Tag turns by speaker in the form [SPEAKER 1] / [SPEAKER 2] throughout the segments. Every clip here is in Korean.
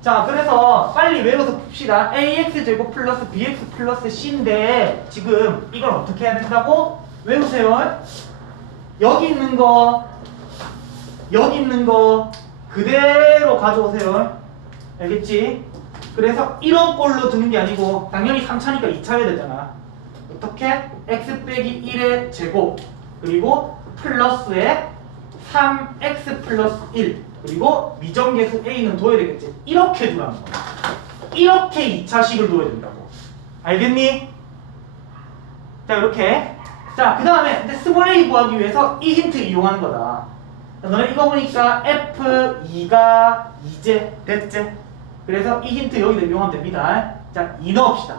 [SPEAKER 1] 자, 그래서 빨리 외워서 풉시다. ax 제곱 플러스 bx 플러스 c인데 지금 이걸 어떻게 해야 된다고? 외우세요. 여기 있는 거, 여기 있는 거 그대로 가져오세요. 알겠지? 그래서 이런 꼴로 두는 게 아니고 당연히 3차니까 2차 해야 되잖아. 어떻게? x 빼기 1의 제곱 그리고 플러스에 3x 플러스 1 그리고 미정계수 a는 둬야 되겠지. 이렇게 두라는 거야. 이렇게 2차식을 둬야 된다고. 알겠니? 자 이렇게 자그 다음에 근데 스몰 a 구하기 위해서 이 힌트 이용하는 거다 자, 너네 이거 보니까 F2가 2제 됐지? 그래서 이 힌트 여기다 이용하면 됩니다 자 2 넣읍시다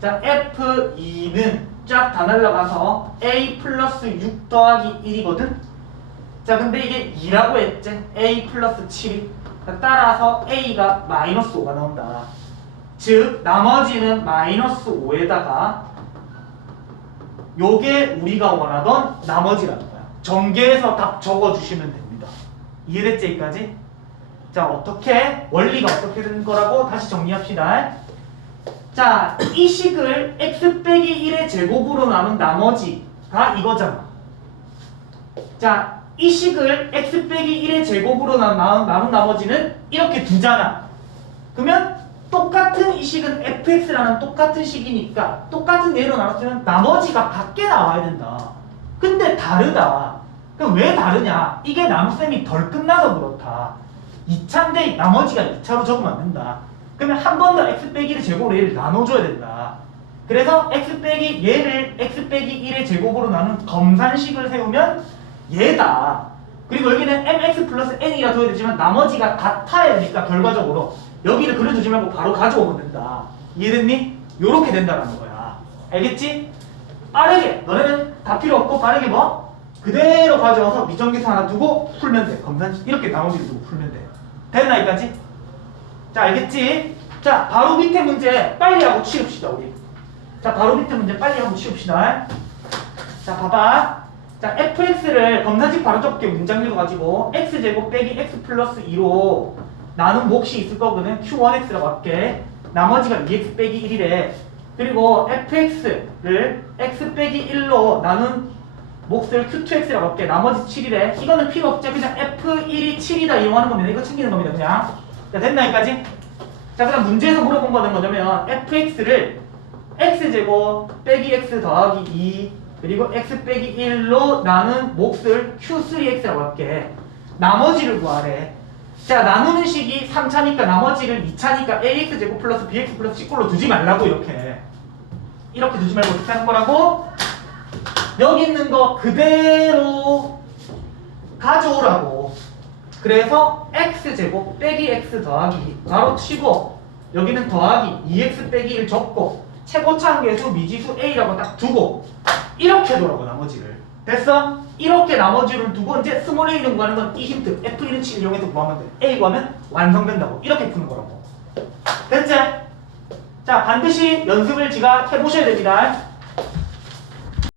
[SPEAKER 1] 자 F2는 쫙 다 날라가서 A 플러스 6 더하기 1이거든 자 근데 이게 2라고 했지? A 플러스 7이 따라서 A가 마이너스 5가 나온다 즉 나머지는 마이너스 5에다가 요게 우리가 원하던 나머지라는 거야. 전개해서 답 적어주시면 됩니다. 이해됐지 여기까지? 자 어떻게 원리가 어떻게 되는 거라고 다시 정리합시다. 자 이 식을 x 빼기 1의 제곱으로 나눈 나머지가 이거잖아. 자 이 식을 x 빼기 1의 제곱으로 나눈 나머지는 이렇게 두잖아. 그러면 똑같은 이 식은 fx라는 똑같은 식이니까 똑같은 예로 나눴으면 나머지가 같게 나와야 된다. 근데 다르다. 그럼 왜 다르냐? 이게 나눗셈이 덜 끝나서 그렇다. 2차인데 나머지가 2차로 적으면 안 된다. 그러면 한 번 더 x 빼기를 제곱으로 얘를 나눠줘야 된다. 그래서 x 빼기 얘를 x 빼기 1의 제곱으로 나눈 검산식을 세우면 얘다. 그리고 여기는 mx 플러스 n이라 둬야 되지만 나머지가 같아야 되니까 결과적으로 여기를 그려두지 말고 바로 가져오면 된다. 이해됐니? 요렇게 된다는 거야. 알겠지? 빠르게 너네는 다 필요 없고 빠르게 뭐? 그대로 가져와서 미정계수 하나 두고 풀면 돼. 검산식 이렇게 나머지를 두고 풀면 돼. 됐나 여기까지? 자 알겠지? 자 바로 밑에 문제 빨리 하고 치웁시다 우리. 자 바로 밑에 문제 빨리 하고 치웁시다. 자 봐봐. 자 fx를 검사식 바로 적게 문장 읽어가지고 x제곱 빼기 x 플러스 2로 나눈 몫이 있을 거거든. Q1x라고 할게. 나머지가 2x 빼기 1이래. 그리고 fx를 x 빼기 1로 나눈 몫을 q2x라고 할게. 나머지 7이래. 이거는 필요 없죠 그냥 f1이 7이다 이용하는 겁니다. 이거 챙기는 겁니다 그냥. 자 됐나 여기까지? 자 그다음 문제에서 물어본 거는 뭐냐면 fx를 x제곱 빼기 x 더하기 2 그리고 x 빼기 1로 나눈 몫을 q3x라고 할게. 나머지를 구하래. 자 나누는 식이 3차니까 나머지를 2차니까 ax제곱 플러스 bx 플러스 c꼴로 두지 말라고 이렇게. 이렇게 두지 말고 어떻게 하는 거라고? 여기 있는 거 그대로 가져오라고. 그래서 x제곱 빼기 x 더하기. 바로 치고. 여기는 더하기. 2x 빼기 1 적고 최고차항 계수 미지수 a라고 딱 두고 이렇게 두라고 나머지를. 됐어? 이렇게 나머지를 두고 이제 스몰 a를 구하는 건 이 힌트 f1은 7 이용해서 구하면 돼. A 구하면 완성된다고. 이렇게 푸는 거라고. 됐지? 자 반드시 연습을 지가 해보셔야 됩니다